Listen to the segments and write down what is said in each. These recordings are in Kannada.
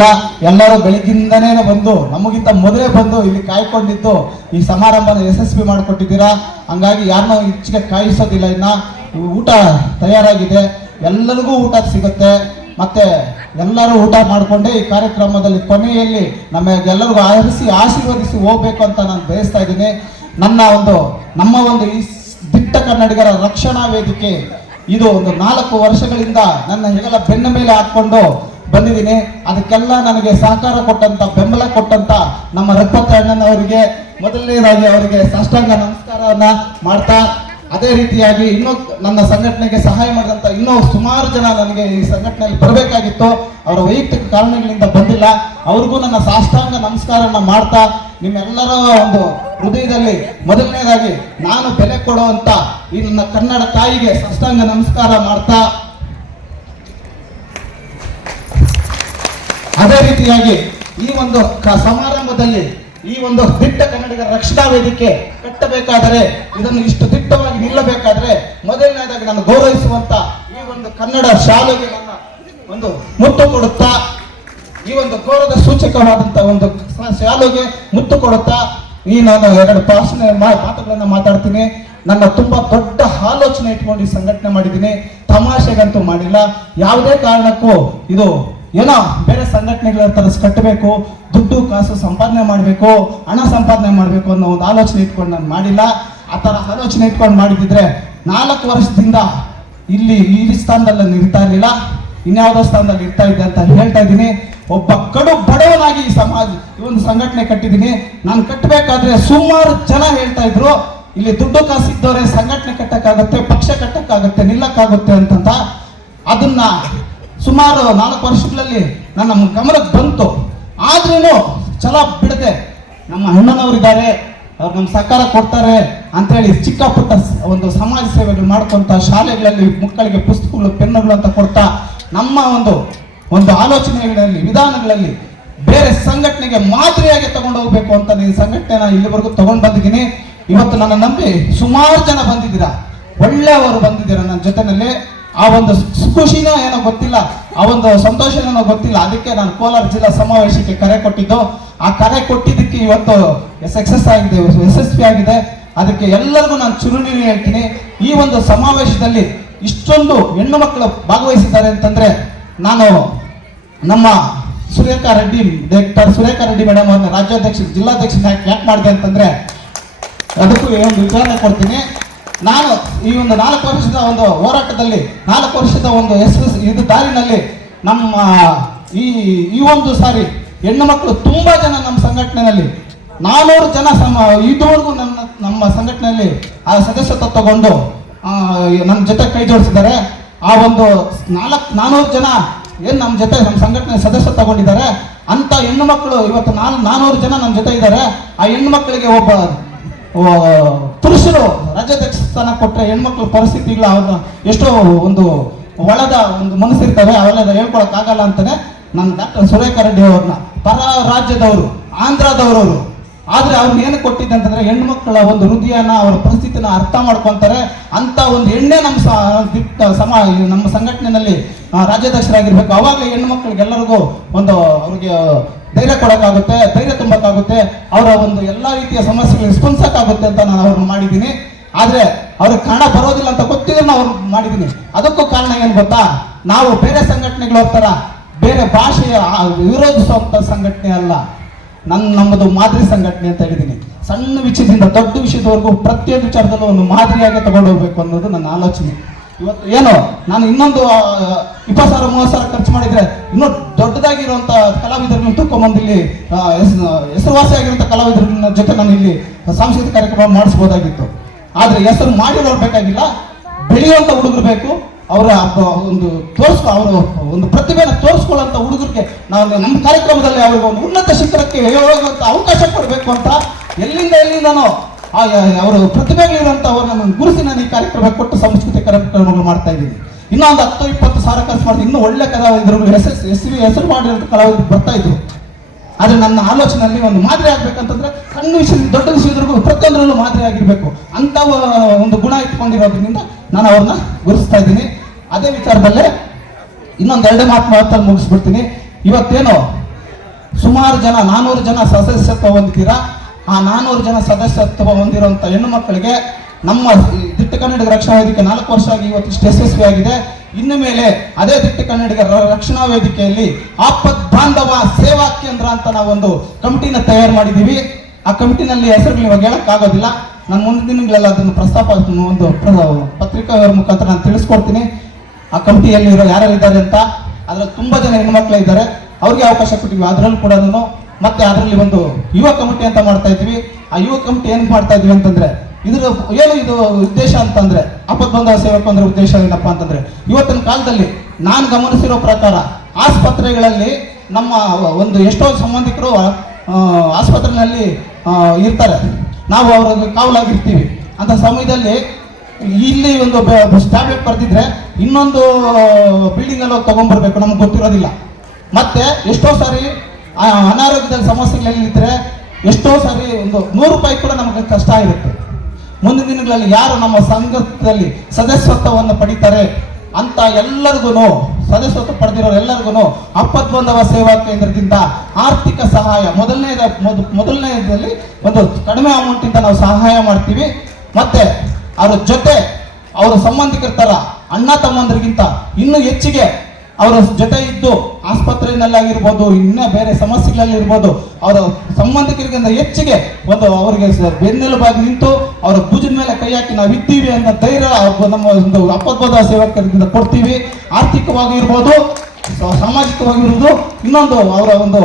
ಇಲ್ಲ. ಎಲ್ಲರೂ ಬೆಳಗ್ಗಿಂದನೇ ಬಂದು ನಮಗಿಂತ ಮೊದಲೇ ಬಂದು ಇಲ್ಲಿ ಕಾಯ್ಕೊಂಡಿದ್ದು ಈ ಸಮಾರಂಭನ ಯಶಸ್ವಿ ಮಾಡಿಕೊಟ್ಟಿದ್ದೀರಾ. ಹಂಗಾಗಿ ಯಾರನ್ನೂ ಹೆಚ್ಚಿಗೆ ಕಾಯಿಸೋದಿಲ್ಲ. ಇನ್ನ ಊಟ ತಯಾರಾಗಿದೆ, ಎಲ್ಲರಿಗೂ ಊಟ ಸಿಗುತ್ತೆ. ಮತ್ತೆ ಎಲ್ಲರೂ ಊಟ ಮಾಡಿಕೊಂಡೇ ಈ ಕಾರ್ಯಕ್ರಮದಲ್ಲಿ ಕೊನೆಯಲ್ಲಿ ನಮಗೆಲ್ಲರಿಗೂ ಆಶೀರ್ವದಿಸಿ ಹೋಗ್ಬೇಕು ಅಂತ ನಾನು ಬಯಸ್ತಾ ಇದ್ದೀನಿ. ನಮ್ಮ ಒಂದು ಈ ದಿಟ್ಟ ಕನ್ನಡಿಗರ ರಕ್ಷಣಾ ವೇದಿಕೆ ಇದು ಒಂದು 4 ವರ್ಷಗಳಿಂದ ನನ್ನ ಹೆಗಲ ಬೆನ್ನ ಮೇಲೆ ಹಾಕೊಂಡು ಬಂದಿದ್ದೀನಿ. ಅದಕ್ಕೆಲ್ಲ ನನಗೆ ಸಹಕಾರ ಕೊಟ್ಟಂತ, ಬೆಂಬಲ ಕೊಟ್ಟಂತ ನಮ್ಮ ರಘುಪತಿ ಅಣ್ಣನವರಿಗೆ ಮೊದಲನೇದಾಗಿ ಅವರಿಗೆ ಸಾಷ್ಟಾಂಗ ನಮಸ್ಕಾರವನ್ನ ಮಾಡ್ತಾ, ಅದೇ ರೀತಿಯಾಗಿ ಇನ್ನೂ ನನ್ನ ಸಂಘಟನೆಗೆ ಸಹಾಯ ಮಾಡಿದಂತ ಇನ್ನೂ ಸುಮಾರು ಜನ ನನಗೆ ಈ ಸಂಘಟನೆಯಲ್ಲಿ ಬರಬೇಕಾಗಿತ್ತು, ಅವರ ವೈಯಕ್ತಿಕ ಕಾರಣಗಳಿಂದ ಬಂದಿಲ್ಲ. ಅವ್ರಿಗೂ ನನ್ನ ಸಾಷ್ಟಾಂಗ ನಮಸ್ಕಾರನ ಮಾಡ್ತಾ, ನಿಮ್ಮೆಲ್ಲರ ಒಂದು ಹೃದಯದಲ್ಲಿ ಮೊದಲನೇದಾಗಿ ನಾನು ಬೆಲೆ ಕೊಡುವಂತ ಈ ನನ್ನ ಕನ್ನಡ ತಾಯಿಗೆ ಸಾಷ್ಟಾಂಗ ನಮಸ್ಕಾರ ಮಾಡ್ತಾ, ಅದೇ ರೀತಿಯಾಗಿ ಈ ಒಂದು ಸಮಾರಂಭದಲ್ಲಿ ಈ ಒಂದು ದಿಟ್ಟ ಕನ್ನಡಿಗರ ರಕ್ಷಣಾ ವೇದಿಕೆ ಕಟ್ಟಬೇಕಾದರೆ, ಇದನ್ನು ಇಷ್ಟು ದಿಟ್ಟವಾಗಿ ನಿಲ್ಲಬೇಕಾದ್ರೆ ಮೊದಲನೇದಾಗಿ ನಾನು ಗೌರವಿಸುವಂತ ಈ ಒಂದು ಕನ್ನಡ ಶಾಲೆಗೆ ನನ್ನ ಒಂದು ಮುತ್ತು ಕೊಡುತ್ತಾ, ಈ ಒಂದು ಗೌರವದ ಸೂಚಕವಾದಂತ ಒಂದು ಶಾಲೆಗೆ ಮುತ್ತು ಕೊಡುತ್ತಾ ನಾನು 2 ಮಾತುಗಳನ್ನ ಮಾತಾಡ್ತೀನಿ. ನನ್ನ ತುಂಬಾ ದೊಡ್ಡ ಆಲೋಚನೆ ಇಟ್ಕೊಂಡು ಈ ಸಂಘಟನೆ ಮಾಡಿದ್ದೀನಿ, ತಮಾಷೆಗಂತೂ ಮಾಡಿಲ್ಲ. ಯಾವುದೇ ಕಾರಣಕ್ಕೂ ಇದು ಏನೋ ಬೇರೆ ಸಂಘಟನೆಗಳ ತರ ಕಟ್ಟಬೇಕು, ದುಡ್ಡು ಕಾಸು ಸಂಪಾದನೆ ಮಾಡಬೇಕು, ಹಣ ಸಂಪಾದನೆ ಮಾಡಬೇಕು ಅನ್ನೋ ಒಂದು ಆಲೋಚನೆ ಇಟ್ಕೊಂಡು ನಾನು ಮಾಡಿಲ್ಲ. ಆ ತರ ಆಲೋಚನೆ ಇಟ್ಕೊಂಡು ಮಾಡಿದ್ರೆ 4 ವರ್ಷದಿಂದ ಇಲ್ಲಿ ಈ ಸ್ಥಾನದಲ್ಲಿ ಇರ್ತಾ ಇರಲಿಲ್ಲ, ಇನ್ಯಾವುದೋ ಸ್ಥಾನದಲ್ಲಿ ಇರ್ತಾ ಇದ್ದೆ ಅಂತ ಹೇಳ್ತಾ ಇದ್ದೀನಿ. ಒಬ್ಬ ಕಡು ಬಡವನಾಗಿ ಈ ಒಂದು ಸಂಘಟನೆ ಕಟ್ಟಿದ್ದೀನಿ. ನಾನು ಕಟ್ಟಬೇಕಾದ್ರೆ ಸುಮಾರು ಜನ ಹೇಳ್ತಾ ಇದ್ರು, ಇಲ್ಲಿ ದುಡ್ಡು ಕಾಸು ಇದ್ದವರೇ ಸಂಘಟನೆ ಕಟ್ಟಕ್ಕಾಗತ್ತೆ, ಪಕ್ಷ ಕಟ್ಟಕ್ಕಾಗತ್ತೆ, ನಿಲ್ಲಕ್ಕಾಗುತ್ತೆ ಅಂತ. ಅದನ್ನ ಸುಮಾರು 4 ವರ್ಷಗಳಲ್ಲಿ ನನ್ನ ಗಮನಕ್ಕೆ ಬಂತು. ಆದ್ರೂ ಛಲ ಬಿಡದೆ ನಮ್ಮ ಅಣ್ಣನವರಿದ್ದಾರೆ, ಅವ್ರು ನಮ್ಮ ಸಹಕಾರ ಕೊಡ್ತಾರೆ ಅಂತೇಳಿ ಚಿಕ್ಕ ಪುಟ್ಟ ಒಂದು ಸಮಾಜ ಸೇವೆಗಳು ಮಾಡ್ಕೊಂತ, ಶಾಲೆಗಳಲ್ಲಿ ಮಕ್ಕಳಿಗೆ ಪುಸ್ತಕಗಳು, ಪೆನ್ನುಗಳು ಅಂತ ಕೊಡ್ತಾ, ನಮ್ಮ ಒಂದು ಆಲೋಚನೆಗಳಲ್ಲಿ, ವಿಧಾನಗಳಲ್ಲಿ ಬೇರೆ ಸಂಘಟನೆಗೆ ಮಾದರಿಯಾಗಿ ತಗೊಂಡು ಹೋಗ್ಬೇಕು ಅಂತ ಈ ಸಂಘಟನೆನ ಇಲ್ಲಿವರೆಗೂ ತಗೊಂಡು ಬಂದಿದ್ದೀನಿ. ಇವತ್ತು ನನ್ನ ನಂಬಿ ಸುಮಾರು ಜನ ಬಂದಿದ್ದೀರಾ, ಒಳ್ಳೆಯವರು ಬಂದಿದ್ದೀರಾ ನನ್ನ ಜೊತೆನಲ್ಲಿ. ಆ ಒಂದು ಖುಷಿನೋ ಏನೋ ಗೊತ್ತಿಲ್ಲ, ಆ ಒಂದು ಸಂತೋಷನೋ ಗೊತ್ತಿಲ್ಲ. ಅದಕ್ಕೆ ನಾನು ಕೋಲಾರ ಜಿಲ್ಲಾ ಸಮಾವೇಶಕ್ಕೆ ಕರೆ ಕೊಟ್ಟಿದ್ದು. ಆ ಕರೆ ಕೊಟ್ಟಿದ್ದಕ್ಕೆ ಇವತ್ತು ಸಕ್ಸಸ್ ಆಗಿದೆ, ಯಶಸ್ವಿ ಆಗಿದೆ. ಅದಕ್ಕೆ ಎಲ್ಲರಿಗೂ ನಾನು ಚುರುಣಿ ಹೇಳ್ತೀನಿ. ಈ ಒಂದು ಸಮಾವೇಶದಲ್ಲಿ ಇಷ್ಟೊಂದು ಹೆಣ್ಣು ಮಕ್ಕಳು ಭಾಗವಹಿಸಿದ್ದಾರೆ ಅಂತಂದ್ರೆ, ನಾನು ನಮ್ಮ ಸುರೇಖಾ ರೆಡ್ಡಿ, ಡಾಕ್ಟರ್ ಸುರೇಖಾ ರೆಡ್ಡಿ ಮೇಡಮ್ ಅವ್ರನ್ನ ರಾಜ್ಯಾಧ್ಯಕ್ಷ, ಜಿಲ್ಲಾಧ್ಯಕ್ಷ ಯಾಕೆ ಮಾಡಿದೆ ಅಂತಂದ್ರೆ, ಅದಕ್ಕೂ ಒಂದು ವಿಚಾರಣೆ ಕೊಡ್ತೀನಿ. ನಾನು ಈ ಒಂದು 4 ವರ್ಷದ ಒಂದು ಹೋರಾಟದಲ್ಲಿ, 4 ವರ್ಷದ ಒಂದು ಇದು ದಾರಿನಲ್ಲಿ ನಮ್ಮ ಈ ಒಂದು ಸಾರಿ ಹೆಣ್ಣು ಮಕ್ಕಳು ತುಂಬಾ ಜನ ನಮ್ಮ ಸಂಘಟನೆಯಲ್ಲಿ 400 ಜನ ಇದುವರೆಗೂ ನಮ್ಮ ಸಂಘಟನೆಯಲ್ಲಿ ಆ ಸದಸ್ಯತ್ವ ತಗೊಂಡು ನನ್ನ ಜೊತೆ ಕೈ ಜೋಡಿಸಿದ್ದಾರೆ. ಆ ಒಂದು 400 ಜನ ಏನ್ ನಮ್ಮ ಜೊತೆ ನಮ್ಮ ಸಂಘಟನೆ ಸದಸ್ಯ ತಗೊಂಡಿದ್ದಾರೆ ಅಂತ ಹೆಣ್ಣು ಮಕ್ಕಳು ಇವತ್ತು 400 ಜನ ನಮ್ಮ ಜೊತೆ ಇದ್ದಾರೆ. ಆ ಹೆಣ್ಣು ಮಕ್ಕಳಿಗೆ ಒಬ್ಬ ಪುರುಷರು ರಾಜ್ಯಾಧ್ಯಕ್ಷ ಸ್ಥಾನ ಕೊಟ್ಟರೆ ಹೆಣ್ಮಕ್ಳ ಪರಿಸ್ಥಿತಿಗಳು ಅವ್ರನ್ನ ಎಷ್ಟೋ ಒಂದು ಒಳದ ಒಂದು ಮನಸ್ಸಿರ್ತವೆ, ಅವೆಲ್ಲ ಹೇಳ್ಕೊಳಕ್ ಆಗಲ್ಲ ಅಂತಾನೆ ನನ್ನ ಡಾಕ್ಟರ್ ಸುರೇಖಾ ರೆಡ್ಡಿ ಅವ್ರನ್ನ ಪರ ರಾಜ್ಯದವರು, ಆಂಧ್ರದವರು, ಆದ್ರೆ ಅವ್ರನ್ನ ಏನು ಕೊಟ್ಟಿದ್ದೆ ಅಂತಂದ್ರೆ ಹೆಣ್ಮಕ್ಳ ಒಂದು ಹೃದಯನ, ಅವರ ಪರಿಸ್ಥಿತಿನ ಅರ್ಥ ಮಾಡ್ಕೊಂತಾರೆ ಅಂತ ಒಂದು ಹೆಣ್ಣೆ ನಮ್ಮ ಸಂಘಟನೆಯಲ್ಲಿ ರಾಜ್ಯಾಧ್ಯಕ್ಷರಾಗಿರ್ಬೇಕು. ಅವಾಗಲೇ ಹೆಣ್ಮಕ್ಳಿಗೆಲ್ಲರಿಗೂ ಒಂದು ಅವ್ರಿಗೆ ಧೈರ್ಯ ಕೊಡೋಕ್ಕಾಗುತ್ತೆ, ಧೈರ್ಯ ತುಂಬಕ್ಕಾಗುತ್ತೆ, ಅವರ ಒಂದು ಎಲ್ಲಾ ರೀತಿಯ ಸಮಸ್ಯೆಗಳಿಗೆ ಸ್ಪಂದಿಸಕ್ಕಾಗುತ್ತೆ ಅಂತ ನಾನು ಅವ್ರನ್ನ ಮಾಡಿದ್ದೀನಿ. ಆದ್ರೆ ಅವ್ರಿಗೆ ಕಾರಣ ಬರೋದಿಲ್ಲ ಅಂತ ಗೊತ್ತಿದ್ರೆ ನಾವು ಅವ್ರು ಮಾಡಿದ್ದೀನಿ. ಅದಕ್ಕೂ ಕಾರಣ ಏನು ಗೊತ್ತಾ, ನಾವು ಬೇರೆ ಸಂಘಟನೆಗಳ ತರ ಬೇರೆ ಭಾಷೆಯ ವಿರೋಧಿಸುವಂತ ಸಂಘಟನೆ ಅಲ್ಲ, ನಮ್ಮದು ಮಾದರಿ ಸಂಘಟನೆ ಅಂತ ಹೇಳಿದ್ದೀನಿ. ಸಣ್ಣ ವಿಷಯದಿಂದ ದೊಡ್ಡ ವಿಷಯದವರೆಗೂ ಪ್ರತಿಯೊಂದು ವಿಚಾರದಲ್ಲೂ ಒಂದು ಮಾದರಿಯಾಗಿ ತಗೊಂಡು ಹೋಗ್ಬೇಕು ಅನ್ನೋದು ನನ್ನ ಆಲೋಚನೆ. ಇವತ್ತು ಏನು ನಾನು ಇನ್ನೊಂದು 20,000-30,000 ಖರ್ಚು ಮಾಡಿದ್ರೆ ಇನ್ನೂ ದೊಡ್ಡದಾಗಿರುವಂತ ಕಲಾವಿದರನ್ನು ತಗೊಂಡ್ಬಂದು ಇಲ್ಲಿ ಹೆಸರುವಾಸಿಯಾಗಿರುವಂತ ಕಲಾವಿದರ ಜೊತೆ ನಾನು ಇಲ್ಲಿ ಸಾಂಸ್ಕೃತಿಕ ಕಾರ್ಯಕ್ರಮ ಮಾಡಿಸ್ಬೋದಾಗಿತ್ತು. ಆದ್ರೆ ಹೆಸರು ಮಾಡಿರೋರು ಬೇಕಾಗಿಲ್ಲ, ಬೆಳೆಯುವಂತ ಹುಡುಗರು ಬೇಕು. ಅವರ ಒಂದು ಅವರ ಒಂದು ಪ್ರತಿಭೆನ ತೋರಿಸ್ಕೊಳ್ಳುವಂತ ಹುಡುಗರಿಗೆ ನಾವು ನಮ್ಮ ಕಾರ್ಯಕ್ರಮದಲ್ಲಿ ಅವ್ರಿಗೆ ಒಂದು ಉನ್ನತ ಶಿಖರಕ್ಕೆ ಹೋಗುವಂತ ಅವಕಾಶ ಕೊಡಬೇಕು ಅಂತ ಎಲ್ಲಿಂದನೋ ಅವರು ಪ್ರತಿಭೆಗಳಿರುವಂತ ಅವ್ರನ್ನ ಗುರುಸಿ ನಾನು ಈ ಕಾರ್ಯಕ್ರಮ ಕೊಟ್ಟು ಸಾಂಸ್ಕೃತಿಕ ಕಾರ್ಯಕ್ರಮಗಳು ಮಾಡ್ತಾ ಇದ್ದೀನಿ. ಇನ್ನೊಂದು 10-20 ಸಾವಿರ ಖರ್ಚು ಮಾಡಿದ್ರೆ ಇನ್ನೂ ಒಳ್ಳೆ ಕಲಾವಿದರು ಹೆಸರು ಮಾಡಿರೋ ಕಲಾವಿದರು ಬರ್ತಾ ಇದ್ರು. ಆದ್ರೆ ನನ್ನ ಆಲೋಚನೆಯಲ್ಲಿ ಒಂದು ಮಾದರಿ ಆಗ್ಬೇಕಂತಂದ್ರೆ ಸಣ್ಣ ವಿಷಯ ದೊಡ್ಡ ವಿಷಯದ್ರಿಗೂ ಪ್ರತಿಯೊಂದರಲ್ಲೂ ಮಾದರಿ ಆಗಿರ್ಬೇಕು ಅಂತ ಒಂದು ಗುಣ ಇಟ್ಕೊಂಡಿರೋದ್ರಿಂದ ನಾನು ಅವ್ರನ್ನ ಗುರುತಿಸ್ತಾ ಇದ್ದೀನಿ. ಅದೇ ವಿಚಾರದಲ್ಲೇ ಇನ್ನೊಂದು 2 ಮಾತಲ್ಲಿ ಮುಗಿಸ್ಬಿಡ್ತೀನಿ. ಇವತ್ತೇನು ಸುಮಾರು ಜನ 400 ಜನ ಸದಸ್ಯತ್ವ ಹೊಂದಿದ್ದೀರಾ. ಆ 400 ಜನ ಸದಸ್ಯತ್ವ ಹೊಂದಿರುವಂಥ ಹೆಣ್ಣು ಮಕ್ಕಳಿಗೆ ನಮ್ಮ ದಿಟ್ಟ ಕನ್ನಡಿಗರ ರಕ್ಷಣಾ ವೇದಿಕೆ 4 ವರ್ಷ ಆಗಿ ಇವತ್ತಿಷ್ಟು ಯಶಸ್ವಿಯಾಗಿದೆ. ಇನ್ನು ಮೇಲೆ ಅದೇ ದಿಟ್ಟ ಕನ್ನಡಿಗರ ರಕ್ಷಣಾ ವೇದಿಕೆಯಲ್ಲಿ ಆಪತ್ ಬಾಂಧವ ಸೇವಾ ಕೇಂದ್ರ ಅಂತ ನಾವೊಂದು ಕಮಿಟಿನ ತಯಾರು ಮಾಡಿದ್ದೀವಿ. ಆ ಕಮಿಟಿನಲ್ಲಿ ಹೆಸರುಗಳು ಇವಾಗ ಹೇಳಕ್ಕಾಗೋದಿಲ್ಲ. ನಾನು ಮುಂದಿನ ದಿನಗಳೆಲ್ಲ ಅದನ್ನು ಪ್ರಸ್ತಾಪ ಒಂದು ಪತ್ರಿಕಾ ಮುಖಾಂತರ ನಾನು ತಿಳಿಸ್ಕೊಡ್ತೀನಿ. ಆ ಕಮಿಟಿಯಲ್ಲಿ ಯಾರ್ಯಾರು ಇದ್ದಾರೆ ಅಂತ. ಅದ್ರಲ್ಲಿ ತುಂಬಾ ಜನ ಹೆಣ್ಮಕ್ಳು ಇದ್ದಾರೆ, ಅವ್ರಿಗೆ ಅವಕಾಶ ಕೊಟ್ಟಿದ್ವಿ. ಅದರಲ್ಲೂ ಕೂಡ ಮತ್ತೆ ಅದರಲ್ಲಿ ಒಂದು ಯುವ ಕಮಿಟಿ ಅಂತ ಮಾಡ್ತಾ ಇದ್ವಿ. ಆ ಯುವ ಕಮಿಟಿ ಏನ್ ಮಾಡ್ತಾ ಇದ್ವಿ ಅಂತಂದ್ರೆ, ಇದು ಉದ್ದೇಶ ಅಂತಂದ್ರೆ, ಆಪತ್ ಬಾಂಧವ ಸೇವಕ ಅಂದ್ರೆ ಉದ್ದೇಶ ಏನಪ್ಪಾ ಅಂತಂದ್ರೆ, ಇವತ್ತಿನ ಕಾಲದಲ್ಲಿ ನಾನು ಗಮನಿಸಿರೋ ಪ್ರಕಾರ ಆಸ್ಪತ್ರೆಗಳಲ್ಲಿ ನಮ್ಮ ಒಂದು ಎಷ್ಟೋ ಸಂಬಂಧಿಕರು ಆಸ್ಪತ್ರೆಯಲ್ಲಿ ಇರ್ತಾರೆ. ನಾವು ಅವ್ರಿಗೆ ಕಾವಲಾಗಿರ್ತೀವಿ. ಅಂತ ಸಮಯದಲ್ಲಿ ಇಲ್ಲಿ ಒಂದು ಟ್ಯಾಬ್ಲೆಟ್ ಬರ್ದಿದ್ರೆ ಇನ್ನೊಂದು ಬಿಲ್ಡಿಂಗ್ ಅಲ್ಲಿ ತಗೊಂಡ್ಬರ್ಬೇಕು, ನಮ್ಗೆ ಗೊತ್ತಿರೋದಿಲ್ಲ. ಮತ್ತೆ ಎಷ್ಟೋ ಸಾರಿ ಅನಾರೋಗ್ಯದ ಸಮಸ್ಯೆಗಳಲ್ಲಿ ಇದ್ರೆ ಎಷ್ಟೋ ಸಾರಿ ಒಂದು 100 ರೂಪಾಯಿ ಕೂಡ ನಮಗೆ ಕಷ್ಟ ಇರುತ್ತೆ. ಮುಂದಿನ ದಿನಗಳಲ್ಲಿ ಯಾರು ನಮ್ಮ ಸಂಘದಲ್ಲಿ ಸದಸ್ಯತ್ವವನ್ನು ಪಡಿತಾರೆ ಅಂತ ಎಲ್ಲರಿಗೂ, ಸದಸ್ಯತ್ವ ಪಡೆದಿರೋ ಎಲ್ಲರಿಗೂ ಆಪತ್ ಬಾಂಧವ ಸೇವಾ ಕೇಂದ್ರದಿಂದ ಆರ್ಥಿಕ ಸಹಾಯ ಮೊದಲನೇದಲ್ಲಿ ಒಂದು ಕಡಿಮೆ ಅಮೌಂಟ್ ಇಂದ ನಾವು ಸಹಾಯ ಮಾಡ್ತೀವಿ. ಮತ್ತೆ ಅವ್ರ ಜೊತೆ ಅವರ ಸಂಬಂಧಿಕರ ತರ ಅಣ್ಣ ತಮ್ಮಂದ್ರಿಗಿಂತ ಇನ್ನೂ ಹೆಚ್ಚಿಗೆ ಅವರ ಜೊತೆ ಇದ್ದು ಆಸ್ಪತ್ರೆಯಲ್ಲಾಗಿರ್ಬೋದು, ಇನ್ನೂ ಬೇರೆ ಸಮಸ್ಯೆಗಳಲ್ಲಿರ್ಬೋದು, ಅವರ ಸಂಬಂಧಿಕರಿಗಿಂತ ಹೆಚ್ಚಿಗೆ ಒಂದು ಅವರಿಗೆ ಬೆನ್ನೆಲುಬಾಗಿ ನಿಂತು ಅವರ ಭುಜದ ಮೇಲೆ ಕೈ ಹಾಕಿ ನಾವು ಇದ್ದೀವಿ ಅನ್ನೋ ಧೈರ್ಯ ನಮ್ಮ ಒಂದು ಆಪತ್ ಬಾಂಧವ ಸೇವಕರಿಂದ ಕೊಡ್ತೀವಿ. ಆರ್ಥಿಕವಾಗಿ ಇರ್ಬೋದು, ಸಾಮಾಜಿಕವಾಗಿರ್ಬೋದು, ಇನ್ನೊಂದು ಅವರ ಒಂದು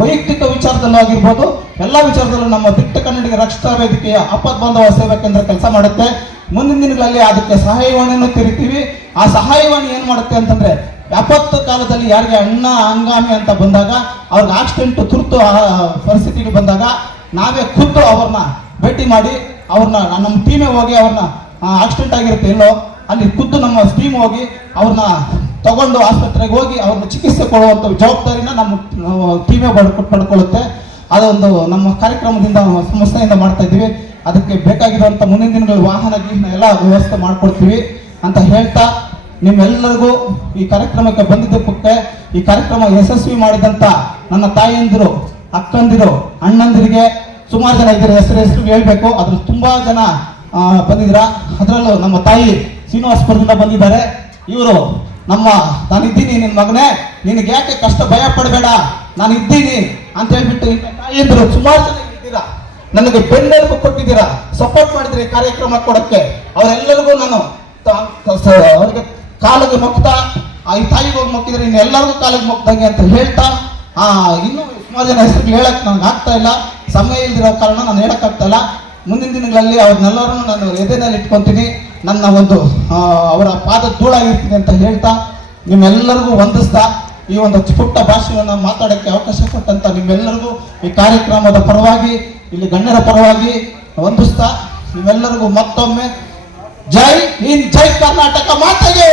ವೈಯಕ್ತಿಕ ವಿಚಾರದಲ್ಲಾಗಿರ್ಬೋದು, ಎಲ್ಲ ವಿಚಾರದಲ್ಲೂ ನಮ್ಮ ದಿಟ್ಟ ಕನ್ನಡಿಗ ರಕ್ಷಣಾ ವೇದಿಕೆಯ ಆಪತ್ ಬಾಂಧವ ಸೇವಾ ಕೇಂದ್ರ ಕೆಲಸ ಮಾಡುತ್ತೆ. ಮುಂದಿನ ದಿನಗಳಲ್ಲಿ ಅದಕ್ಕೆ ಸಹಾಯವಾಣಿಯನ್ನು ತೆರಿತೀವಿ. ಆ ಸಹಾಯವಾಣಿ ಏನ್ ಮಾಡುತ್ತೆ ಅಂತಂದ್ರೆ, ಆಪತ್ತು ಕಾಲದಲ್ಲಿ ಯಾರಿಗೆ ಅಂಗಾಮಿ ಅಂತ ಬಂದಾಗ, ಅವ್ರಿಗೆ ಆಕ್ಸಿಡೆಂಟ್ ತುರ್ತು ಪರಿಸ್ಥಿತಿಗೆ ಬಂದಾಗ ನಾವೇ ಖುದ್ದು ಅವ್ರನ್ನ ಭೇಟಿ ಮಾಡಿ ಅವ್ರನ್ನ ನಮ್ಮ ಟೀಮೇ ಹೋಗಿ ಅವ್ರನ್ನ ಆಕ್ಸಿಡೆಂಟ್ ಆಗಿರುತ್ತೆ ಎಲ್ಲೋ ಅಲ್ಲಿ ಖುದ್ದು ನಮ್ಮ ಟೀಮ್ ಹೋಗಿ ಅವ್ರನ್ನ ತಗೊಂಡು ಆಸ್ಪತ್ರೆಗೆ ಹೋಗಿ ಅವ್ರನ್ನ ಚಿಕಿತ್ಸೆ ಕೊಡುವಂಥ ಜವಾಬ್ದಾರಿನ ನಮ್ಮ ಟೀಮೇ ಪಡ್ಕೊಳ್ಳುತ್ತೆ. ಅದೊಂದು ನಮ್ಮ ಕಾರ್ಯಕ್ರಮದಿಂದ ಸಂಸ್ಥೆಯಿಂದ ಮಾಡ್ತಾ ಇದ್ದೀವಿ. ಅದಕ್ಕೆ ಬೇಕಾಗಿರುವಂಥ ಮುಂದಿನ ದಿನಗಳ ವಾಹನ ಎಲ್ಲ ವ್ಯವಸ್ಥೆ ಮಾಡ್ಕೊಡ್ತೀವಿ ಅಂತ ಹೇಳ್ತಾ, ನಿಮ್ಮೆಲ್ಲರಿಗೂ ಈ ಕಾರ್ಯಕ್ರಮಕ್ಕೆ ಬಂದಿದ್ದಕ್ಕೆ, ಈ ಕಾರ್ಯಕ್ರಮ ಯಶಸ್ವಿ ಮಾಡಿದಂತ ನನ್ನ ತಾಯಿಯಂದಿರು, ಅಕ್ಕಂದಿರು, ಅಣ್ಣಂದಿರಿಗೆ ಸುಮಾರು ಜನ ಇದ್ದಾರೆ. ಹೆಸರು ಹೇಳ್ಬೇಕು. ಅದ್ರಲ್ಲಿ ತುಂಬಾ ಜನ ಬಂದಿದ್ರ. ಅದರಲ್ಲೂ ನಮ್ಮ ತಾಯಿ ಶ್ರೀನಿವಾಸಪುರದಿಂದ ಬಂದಿದ್ದಾರೆ. ಇವರು ನಾನಿದ್ದೀನಿ ನಿನ್ನ ಮಗನೇ, ನಿನಗೆ ಯಾಕೆ ಕಷ್ಟ ಭಯ ಪಡಬೇಡ, ನಾನು ಇದ್ದೀನಿ ಅಂತ ಹೇಳ್ಬಿಟ್ಟು ತಾಯಿಯಂದಿರು ಸುಮಾರು ಜನ ಇದ್ದೀರಾ. ನನಗೆ ಬೆನ್ನೆಲುಬು ಕೊಟ್ಟಿದ್ದೀರಾ, ಸಪೋರ್ಟ್ ಮಾಡಿದ್ರಿ ಕಾರ್ಯಕ್ರಮ ಕೊಡಕ್ಕೆ. ಅವರೆಲ್ಲರಿಗೂ ನಾನು ಅವ್ರಿಗೆ ಕಾಲಿಗೆ ಮೊಕ್ತಾ, ಈ ತಾಯಿಗೆ ಹೋಗಿ ಮೊಕ್ಕಿದ್ರೆ ಇನ್ನೆಲ್ಲರಿಗೂ ಕಾಲಿಗೆ ಮೊಕ್ದಂಗೆ ಅಂತ ಹೇಳ್ತಾ, ಇನ್ನೂ ಸುಮಾರು ಜನ ಹೆಸರು ಹೇಳಕ್ ನನಗೆ ಆಗ್ತಾ ಇಲ್ಲ, ಸಮಯ ಇಲ್ದಿರೋ ಕಾರಣ ನಾನು ಹೇಳಕ್ ಆಗ್ತಾ ಇಲ್ಲ. ಮುಂದಿನ ದಿನಗಳಲ್ಲಿ ಅವ್ರನ್ನೆಲ್ಲರೂ ನಾನು ಎದೆನಲ್ಲಿ ಇಟ್ಕೊಂತೀನಿ, ನನ್ನ ಒಂದು ಅವರ ಪಾದ ಧೂಳಾಗಿರ್ತೀನಿ ಅಂತ ಹೇಳ್ತಾ, ನಿಮ್ಮೆಲ್ಲರಿಗೂ ವಂದಿಸ್ತಾ ಈ ಒಂದು ಪುಟ್ಟ ಭಾಷೆಯನ್ನು ಮಾತಾಡೋಕ್ಕೆ ಅವಕಾಶ ಕೊಟ್ಟಂತ ನಿಮ್ಮೆಲ್ಲರಿಗೂ ಈ ಕಾರ್ಯಕ್ರಮದ ಪರವಾಗಿ, ಇಲ್ಲಿ ಗಣ್ಯರ ಪರವಾಗಿ ವಂದಿಸ್ತಾ, ನಿಮ್ಮೆಲ್ಲರಿಗೂ ಮತ್ತೊಮ್ಮೆ ಜೈ ಹಿಂದ್, ಜೈ ಕರ್ನಾಟಕ ಮಾತೆಗೆ,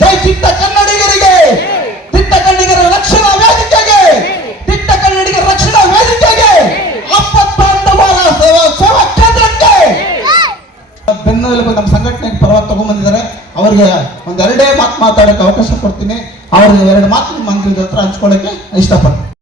ಜೈ ದಿಟ್ಟ ಕನ್ನಡಿಗರಿಗೆ, ದಿಟ್ಟ ಕನ್ನಡಿಗರ ರಕ್ಷಣಾ ವೇದಿಕೆಗೆ, ದಿಟ್ಟ ಕನ್ನಡಿಗರ ರಕ್ಷಣಾ ವೇದಿಕೆಗೆ, ಆಪತ್ ಬಾಂಧವ ಸೇವಾ ಕೇಂದ್ರಕ್ಕೆ. ಬೆನ್ನೆಲುಬು ನಮ್ಮ ಸಂಘಟನೆಗೆ ಪರವಾಗಿ ತಗೊಂಡ್ಬಂದಿದ್ದಾರೆ. ಅವರಿಗೆ ಒಂದೆರಡೇ ಮಾತು ಮಾತಾಡಕ್ಕೆ ಅವಕಾಶ ಕೊಡ್ತೀನಿ. ಅವ್ರಿಗೆ 2 ಮಾತು ಮಂತ್ರಿ ಹತ್ರ ಹಂಚ್ಕೊಳ್ಳಕ್ಕೆ ಇಷ್ಟಪಡ್ತೀನಿ.